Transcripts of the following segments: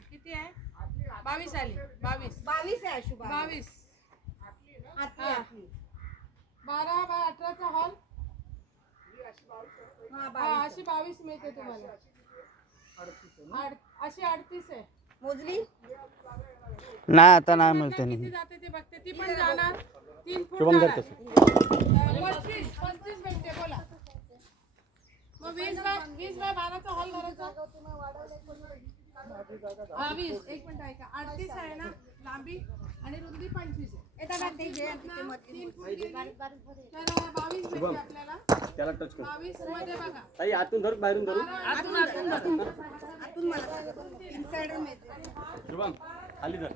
किती आहे 22 आली 22 आहे शुभ 22 आतली 12 बाय 18चा हॉल अशी 22 मिळते तुम्हाला अशी 38 आहे मोजली नाही आता नाही मिळते किती जाते ते बघते ती पण जाणार 3 फूट शुभम जाणार करतोस 35 भेटते बोला मग 20 बाय 12चा हॉल करायचा 22 एक मिनिट ऐका 38 आहे ना लांबी आणि रुंदी 25 आहे तर 22 भेटते आपल्याला त्याला टच कर 22 मध्ये बघा ताई आतून धर बाहेरून धरू आतून मला इनसाइड मिळते शुभम खाली धर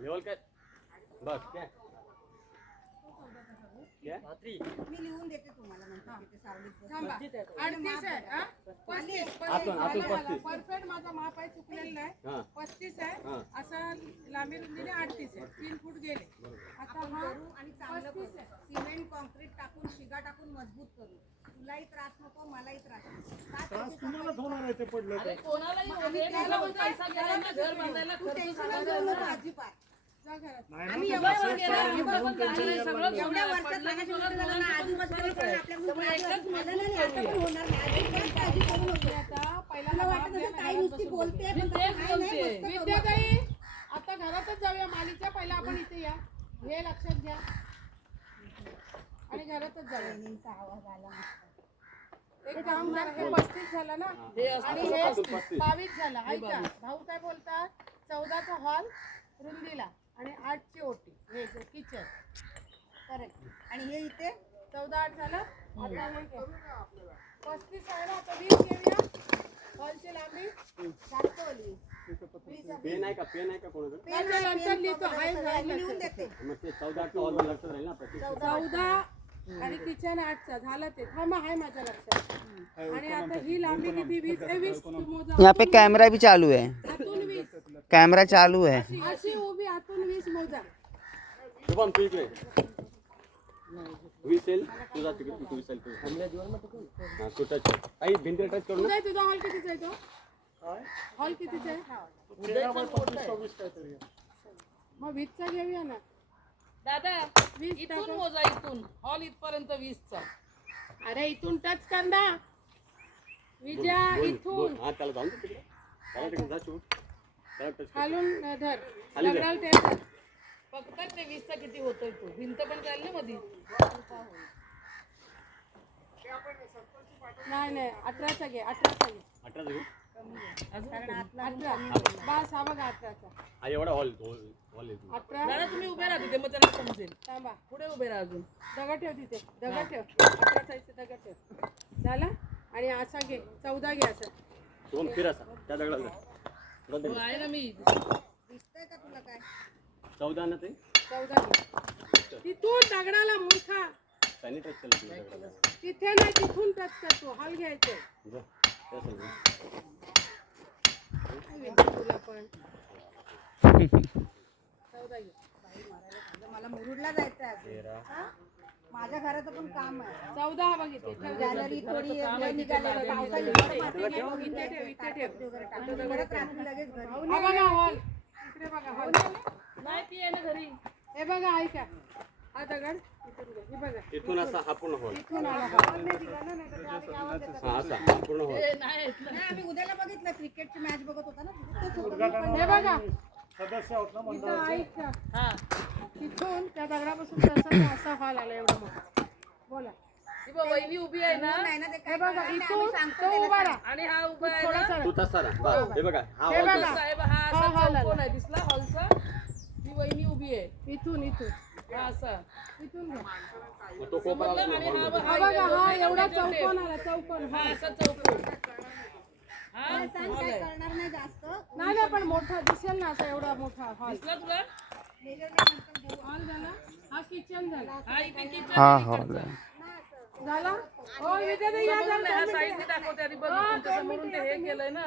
लेवल काय बस काय मी लिहून देते तुम्हाला नंतर तिथे सावलीत थांबा 38 आहे हा 35 परफेक्ट माझा माप आहे चुकलेलं नाही 35 आहे असा लांबी रुंदीने 38 आहे 3 फूट गेले आता हा आणि चांगलं करू सिमेंट कॉन्क्रीट टाकून शिगा टाकून मजबूत करू तुलाही त्रास नको मलाही त्रास नको तुम्हाला होणार आहे ते पडलं तर कोणालाही पैसा गेला ना घर बांधायला अजिबात जा घरात आम्ही एवढ्या वर्षात होणार नाही आता पहिला वाटत काही नुसती बोलते विद्याताई आता घरातच जाऊया मालीच्या पहिला आपण इथे या हे लक्षात घ्या आणि घरातच जाऊया आवाज आला एक काम करा हे 35 झालं ना आणि हे 22 झालं ऐका भाऊ काय बोलतात 14चा हॉल रुंदीला आणि 8ची ओटी हे किचन करेक्ट आणि हे इथे 14 8 झालं आता हे 35 आहे ना आता 20 घेऊया हॉलची लांबी जास्त ओली पेन आहे का कोणाकडे नंतर लिहितो लिहून देते मग ते 14 8 हॉल लक्षात राहील ना 14 आणि किचन 8चा झालं ते थांबा आहे माझ्या लक्षात आणि आता ही लांबी किती 20 मोजा यहाँ पे कैमरा भी चालू है आतून 20 कैमरा चालू है अशी उभी आतून 20 मोजा शुभम तू इकडे विसेल तुझा तिकडे तू विसेल तू हां तू टच आई भिंतीला टच करू ना तुझा हॉल कितीचा आहे तो हॉल कितीचा आहे 25-26 काहीतरी आहे. मग 20चा घेऊया ना दादा 20 इथून मोजा इथून हॉल इथपर्यंत 20चा अरे इथून टच कर ना विजया इथून हां त्याला जाऊन दे तिकडे त्याला तिकडे जा शूट त्याला टच खालून धर खाली धर. दगडाला टेप कर. फक्त ते 20चा किती होतोय तो भिंत पण काढली ना मधी नाही 18चा घे 18चा घे 18 घेऊ कारण 18 बस हा बघा 18चा हा एवढा हॉल आहे 18 दादा तुम्ही उभे राहा तिथे मग त्यांना समजेल थांबा पुढे उभे राहा अजून दगड ठेव तिथे दगड ठेव 18 साईजचे दगड ठेव झाला आणि असा घे 14 घे असा दोन फिर असा त्या दगडाला हो, आहे ना मी दिसतंय का तुला काय 14 ना ते 14 घे तिथून दगडाला मूर्खा त्याने टच केलं तिथे नाही तिथून टच करतो हॉल घ्यायचे तुला पण 14 घे मला मुरुडला जायचं आहे माझ्या घराचं पण काम आहे 14 बघितले गॅलरी थोडी निघाले इथे ठेव परत रात्री लगेच घरी हा बघा हॉल इकडे बघा हॉल नाही ती आहे ना घरी हे बघा ऐका हा दगड इथून घे. हे बघा इथून असा हा पूर्ण हॉल इथून आला हॉल नाही दिला ना नाही तर आम्ही आवाज देतो. हा असा हा पूर्ण हॉल ए, नाही ऐकलं. नाही आम्ही उद्याला बघितलं क्रिकेटची मॅच बघत होता ना तिथेच होतं. हे बघा सदस्य आहोत ना इथं मंडळाचे ऐका हा तिथून त्या दगडापासून तसा असा हॉल आला एवढा मोठा बोला ती बघ, वहिनी उभी आहे ना नाही ना ते हे काय बघा करणार नाही, इथून आम्ही सांगतो तो त्याला उभा राहा आणि हा उभा आहे ना थोडासा तू तसा राहा बस हे बघा हा हे हॉल बघा. साहेब हा हा, असा हॉल आला. चौकोन आहे दिसला हॉलचा ही वहिनी उभी आहे इथून हा असा इथून घ्या. मग तो कोपरा समजलं? आणि हा बघा हा एवढा चौकोन आला चौकोन हा हा असा चौकोन हा सांग हॉल काय आहे करणार नाही जास्त नाही पण मोठा दिसेल ना असा एवढा मोठा हॉल दिसला तुला हॉल झाला हा किचन झाला हा इथे किचन हा हॉल आहे झाला हो विद्याताई या ह्या साईडने दाखवते आणि बघ इकडून कसं म्हणून ते हे केलंय ना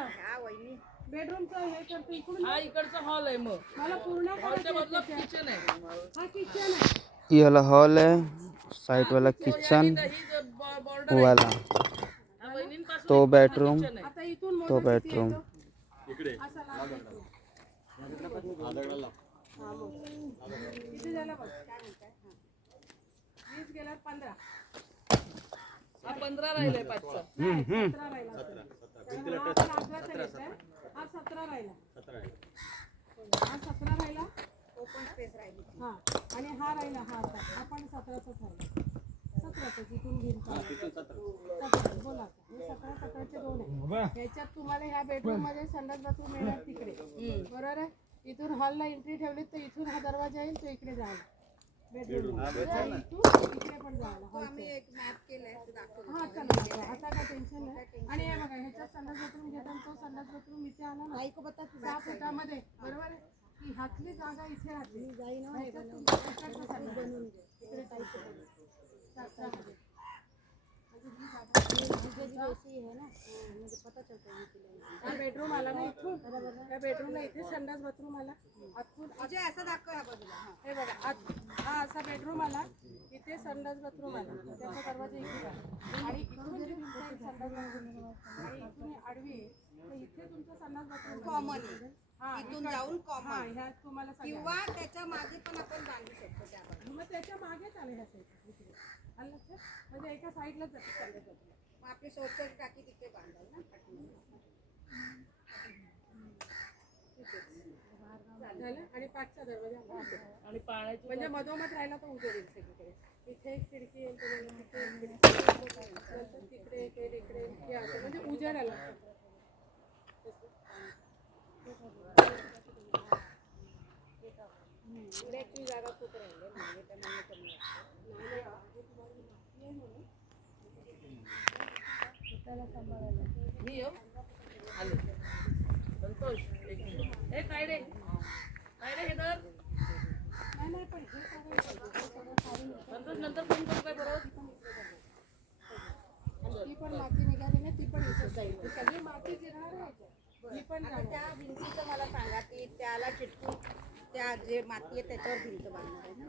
बेडरूमचं हे करतो इकडून हा इकडचा हॉल आहे मग मला पूर्ण हॉलच्या करायचं बाजूला आहे kitchen. किचन आहे हा किचन आहे ये वाला हॉल है, साइड वाला किचन वाला, तो बेडरूम, आता इथून तो मोजा किती बेडरूम. येतो? इकडे असा लांब येतो. हा दगडाला लाव. हा, मोज. किती झालं बघ काय म्हणताय? हा. 20 गेल्यावर 15. हा 15 राहिलाय पाचचा. 17 राहिला असेल. त्यामुळे हा आपण 11चा घेतलाय. हा 17 राहिला. 17 आहे. हा 17 राहिला. ओपन स्पेस राहिली. हा आणि हा राहिला हा आता हा पण 17चाच राहिला. 17चा जिथून भिंत आहे. तिथून 17. 17 बोला आता. हे 17 17चे 2 आहे. ह्याच्यात तुम्हाला ह्या बेडरूम मध्ये संडास बाथरूम मिळणार तिकडे. बरोबर आहे. इथून हॉलला एंट्री ठेवली तर इथून हा दरवाजा येईल तो इकडे जायला बेडरूम इथून इकडे पण जायला तो आम्ही एक मॅप केलाय ते दाखवतो. हा चला आता काय टेन्शन नाही. आणि हे बघा ह्याच्यात संडास बाथरूम घेताना तो संडास बाथरूम इथे आला ना 6 फुटामध्ये बरोबर आहे की ह्यातली जागा इथे राहते ह्याच्यात तुमचा इकडचा संडास बनवून घे इकडे टाईप शास्त्रामध्ये हा बेडरूम आला ना इथून त्या बेडरूमला इथे संडास बाथरूम आला आतून म्हणजे असं दाखव ह्या बाजूला. हा. हे बघा हा असा बेडरूम आला इथे संडास बाथरूम आला त्याचा दरवाजा इकडे आला आणि इकडून जे भिंत आहे संडास बाथरूम आणि इथून हे आडवी आहे तर इथे तुमचं संडास बाथरूम कॉमन हा इथून जाऊन हा कॉमन ह्या तुम्हाला सगळ्या किंवा त्याच्या मागे पण आपण बांधू शकतो त्या बाजूला. मग त्याच्या मागेच आले ह्या साईड इकडे आलं लक्षात म्हणजे एका साईडलाच संडास बाथरूम मग आपली शौचाची टाकी तिथे बांधाल ना पाठीमागे. झालं आणि पाठचा दरवाजा आला. आणि पाण्याची म्हणजे मधोमध राहिला तर उजेड येईल सगळीकडे इथे एक खिडकी येईल तुम्हाला तिथे एक खिडकी येईल. नंतर तिकडे एक येईल इकडे एक हे असं म्हणजे उजेड आला इलेक्ट्रिक जागा खूप राहिले म्हणजे त्यामुळे कमी मी येऊ आले संतोष एक मिनिट. काय रे हे धर. नाही नाही पण हे काढायचं. संतोष नंतर फोन करू काय बरोबर ती पण माती निघाली ना ती पण इथे जाईल ती सगळी माती जिरणार आहे ही पण आता त्या भिंतीचं मला सांगा की त्याला चिटकून त्या जे माती आहे त्याच्यावर भिंत बांधणार आहे ना.